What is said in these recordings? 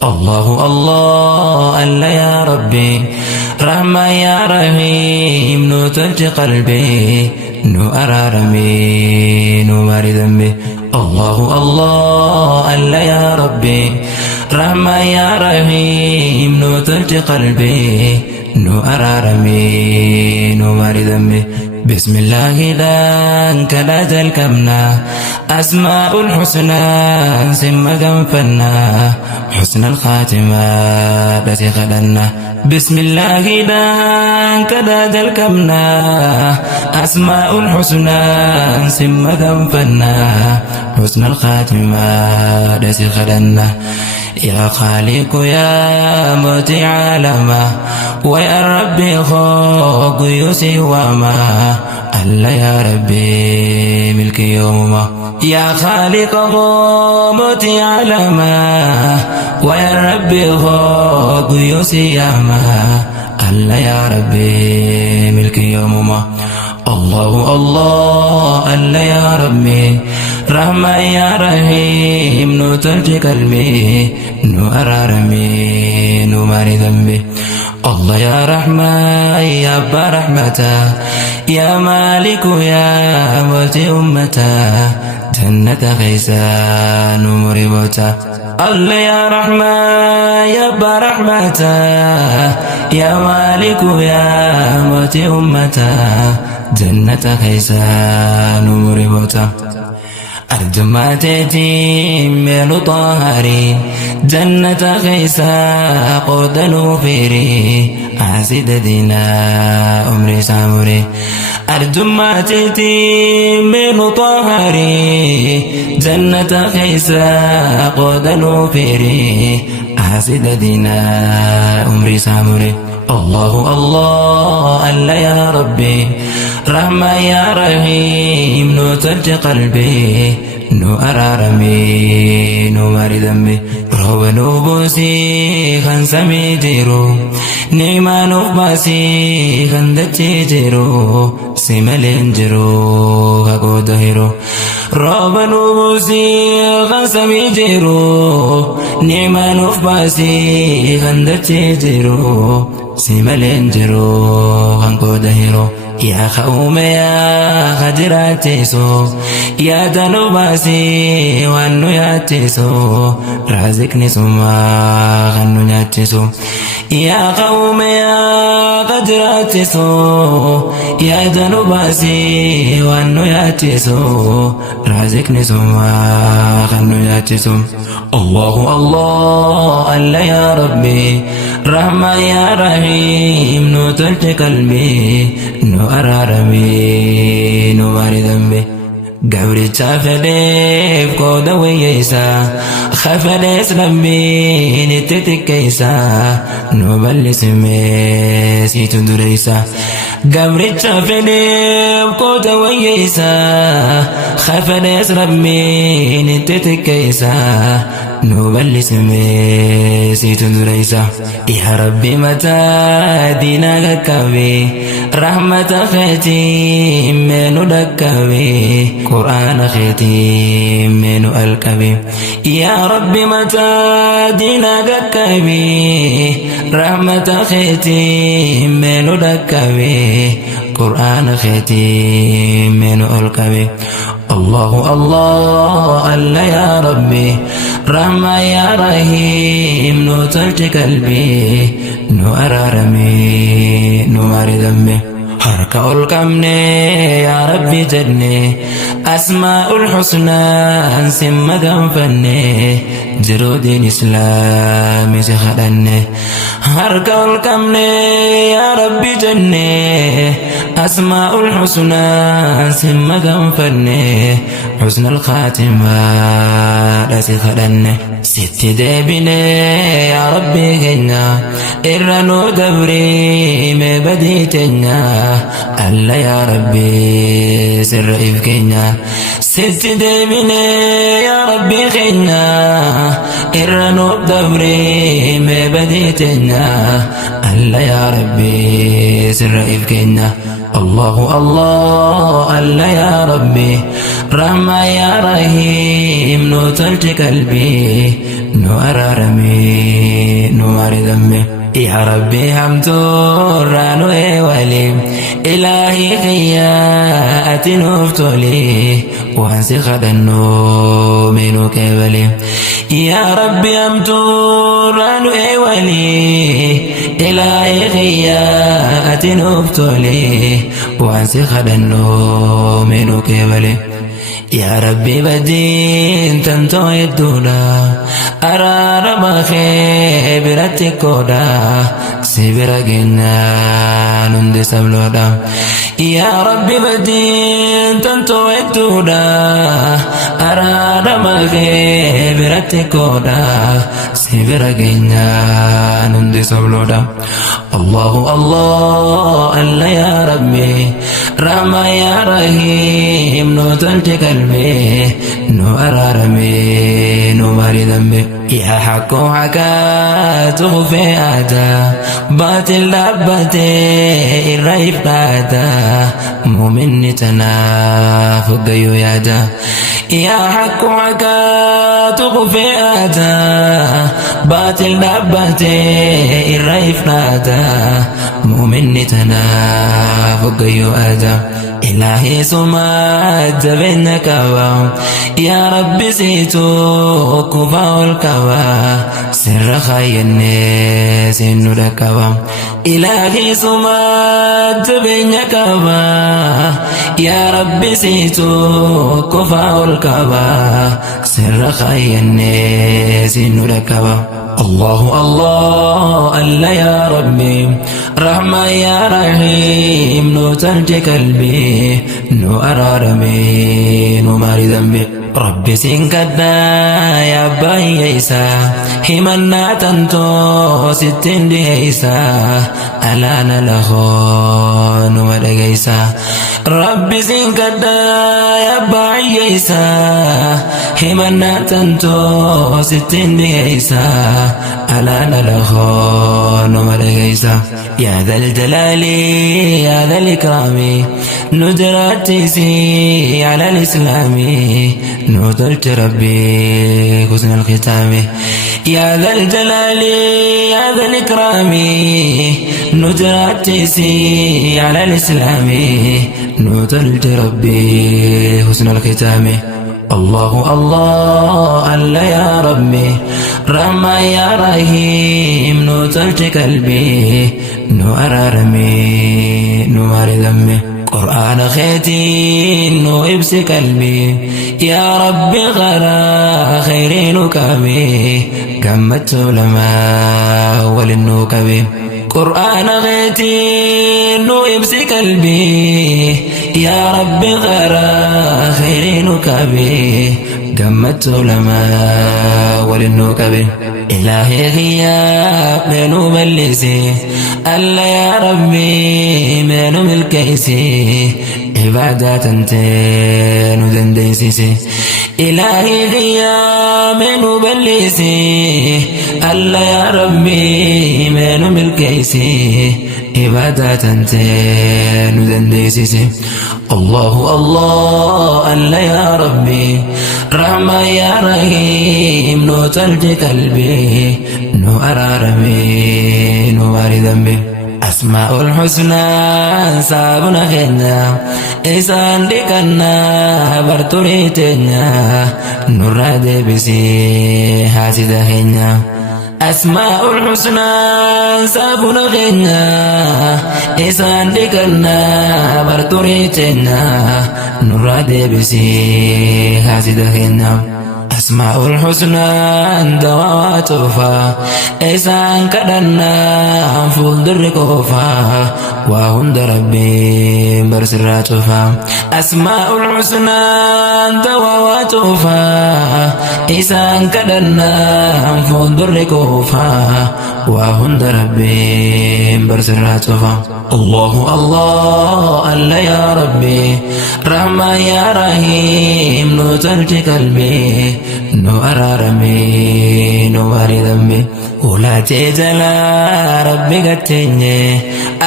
الله الله ألا يا ربي رحمة يا رحيم نوتج قلبي نو أرارمي نو ماري ذنبي الله الله ألا يا ربي رحمة يا رحيم نوتج قلبي نو أرارمي نو ماري ذنبي بسم الله لانك لا تلكمنا أسماء الحسنى سم قنفنا حسن الخاتمة التي خلنا بسم الله لانك لا تلكمنا أسماء الحسنى سم قنفنا حسن الخاتمة التي خلنا يا خالق يا مطيع عالما ويا ربي خوق يسوما ألا يا ربي ملك يوما يا خالق مطيع عالما ويا ربي خوق يسوما ألا يا ربي ملك يوما الله الله ألا يا ربي رحمة يا رحيم نو تلجي قلبي نو أرارمي نو ماري ذنبي الله يا رحمة يا أبا رحمته يا مالك يا ملتي أمته جنة غيسان مريبوتا الله يا رحمة يا أبا رحمته يا مالك يا ملتي أمته جنة غيسان مريبوتا أرجماتي من طهري جنة غيسا قرد نوفيري عزيد دينا أمري سامري أرجماتي من طهري جنة غيسا قرد نوفيري عزيد دينا أمري سامري الله الله ألا يا ربي رحمة يا رحيم نو تلج قلبي نو أرارمي نو ماري ذنبي روب نوبوسي خان سمي جيرو نعما نوباسي خان دتي جيرو سيمالين جيرو كاكو دهيرو روب نوبوسي خان سمي جيرو نعما نوباسي خان دتي جيرو سيمالين جيرو كاكو دهيرو يا خوم يا خجراتيسو يا دنوباسي وانو ياتيسو رازقني سما غنو ياتيسو يا خوم يا خجراتيسو يا دنوباسي وانو ياتيسو رازقني سما غنو ياتيسو الله الله ألا يا ربي رحمة يا رحيم نو تلج قلبي نو أرارمي نو ماري ذنبي قبري تافديف كودا ويسا خفديس ربي نتتكيسا نو بلسمي سيتو دريسا قبري تافديف كودا ويسا خفديس ربي نتتكيسا نو بلسمي سيتو دريسا يا ربي متى دينا كبي رحمة خيتي منو دكبي قرآن خيتي منو الكبي يا ربي متى دينا كبي رحمة خيتي منو دكبي قرآن خيتي منو الكبي الله الله ألا يا ربي رحمة يا رحيم نو تلج قلبي نو أرارمي نو ماري ذنبي حركة الكمني يا ربي جدني أسماء الحسنى سم قنفني جرود إسلامي سخدني حركة الكمني يا ربي جدني أسماء الحسنى سم قنفني حسن الخاتمة التي خدني ست ديبني يا ربي كنا إرنو دبري مبديتنا ألا يا ربي سر إفكنا ست ديبني يا ربي كنا إرنو دبري مبديتنا ألا يا ربي سر إفكنا الله الله ألا يا ربي رحمة يا رحيم نو تلج قلبي نواررمي نواردمي يا ربي همتور نوي ولي إلهي خياتي نفتولي وانسي خدنو منو كبلي يا ربي همتور نوي ولي إلهي خياتي نفتولي وانسي خدنو منو كبلي يا ربي بدين تنتو يدونا أرار ما خبرتي كودا سبرا جنا نندي سبلودا يا ربي بدين تنتو يدونا أرار ما خبرتي كودا سبرا جنا نندي سبلودا الله الله الله يا ربي رحمة يا رحيم نو تلتي قلبي نو أرارمي نو ماري ذنبي يا حق حكاته في آتا باطل لبتي الرئيف قاتا مؤمن تنافق يادا يا حق حكاته في آتا باطل لبتي الرئيف قاتا مؤمن تنافق يادا إلهي سمات بينك يا ربي سيتو كفا الكوا سر خيني سنو دكوا إلهي سمات بينك يا ربي سيتو كفا الكوا سر خيني سنو دكوا الله الله الله يا ربي رحمة يا رحيم نو تلتي قلبي نو أرارمي نو ماري ذنبي ربي سنكدا يا باي عيسى همنا تنتو ستين دي عيسى ألانا لخون ودق عيسى ربي سنكدا يا باي عيسى همنا تنتو ستين دي عيسى ألانا لخون ودق عيسى يا ذا الجلال يا ذا الإكرام ندرتي على الإسلام نودلت ربي حسن الختام يا ذا الجلال يا ذا الإكرام ندرتي على الإسلام نودلت ربي حسن الختام الله الله الله يا ربي رحمة يا رحيم نو تلتي قلبي نو أرارمي نو ماري ذنبي قرآن خيتي نو إبس قلبي يا ربي غرا خيرين كبي كمت علماء وللنوكبي قرآن غيتي نو إبس قلبي يا ربي غرا خيرين كبي قمت علماء وللنوكبي إلهي غياب منو ملسي ألا يا ربي منو ملكيسي عبادات انتين ودنديسيسي إلهي غياب منو ملسي ألا يا ربي منو ملكيسي عبادات انتين ودنديسيسي الله الله ألا يا ربي رحمة يا رحيم نو تلتي قلبي نو أرارمي نو ماري ذنبي أسماء الحسنى سابنا خينا إسان ديكنا برطريتنا نور دبسي حاسد خينا أسماء الحسنى سابنا خينا إسان ديكنا برطريتنا نور دبسي حاسد خينا أسماء الحسنى دواتوفا إسان كدنا فول دركوفا وهند ربي برسراتوفا أسماء الحسنى دواتوفا إسان كدنا فول دركوفا وهند ربي برسراتوفا الله الله الله يا ربي رحمة يا رحيم نو تلتي قلبي نو أرارمي نو ماري ذنبي ولا تجلا ربي قتني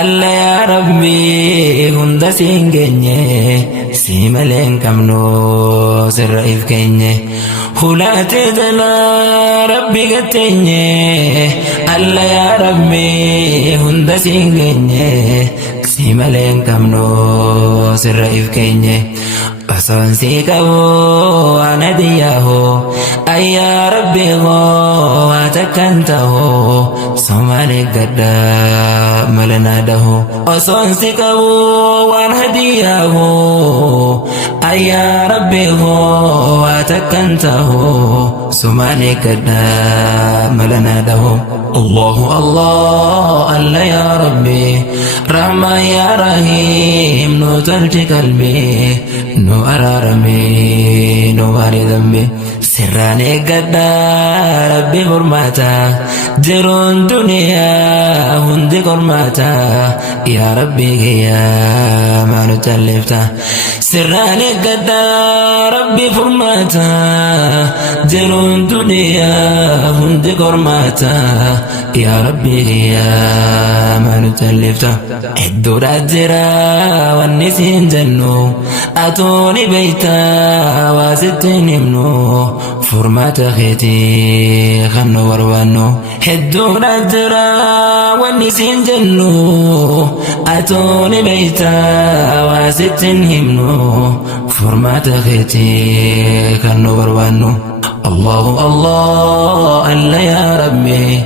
الله يا ربي هند سينجني سيملين كمنو سر إفكيني هلات دلا ربي قتيني ألا يا ربي هند سينجيني سيملين كمنو سر إفكيني أصلا سيكو أنا دياه أي يا ربي واتكنته سمالي قد ملناده أصلا سيكو أنا دياه أي يا ربي واتكنته سمالي قد ملناده الله الله ألا يا ربي رحمة يا رحيم نو ترجي قلبي نو أرارمي نو باري ذنبي سراني قد ربي فرماتا جرون دنيا هندي قرماتا يا ربي يا ما نتلفتا سراني قد ربي فرماتا جرون دنيا هندي قرماتا يا ربي يا ما نتلفتا الدور الجرا والنسين جنو أتوني بيتا وستين منو فرمات خيتي خنو وروانو الدور الجرا والنسين جنو أتوني بيتا وستين منو فرمات خيتي خنو وروانو الله الله ألا يا ربي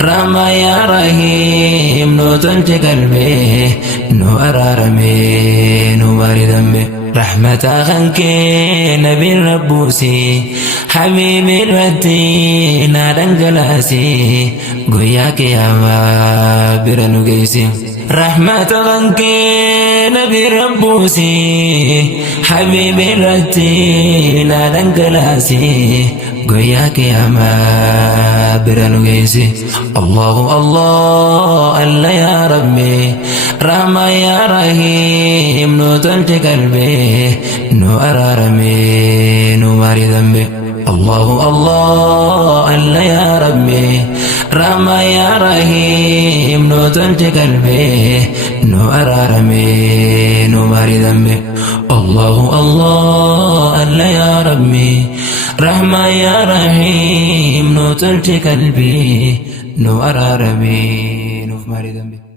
رحمة يا رحيم نو تلجي قلبي نو أرارمي نو باري ذنبي رحمة خنك نبي ربوسي حبيبي الردي نادن جلاسي قوياك يا ما برنو قيسي رحمة خنك نبي ربوسي حبيبي الردي نادن جلاسي قوياك يا ما برنو قيسي الله الله ألا يا ربي رحمة يا رحيم نو تلجي قلبي نو أرارمي نو باري ذنبي الله الله ألا يا ربي رحمة يا رحيم نو تلجي قلبي نو أرارمي نو باري ذنبي الله الله ألا يا ربي رحمة يا رحيم نو تلجي قلبي نو أرارمي نو باري ذنبي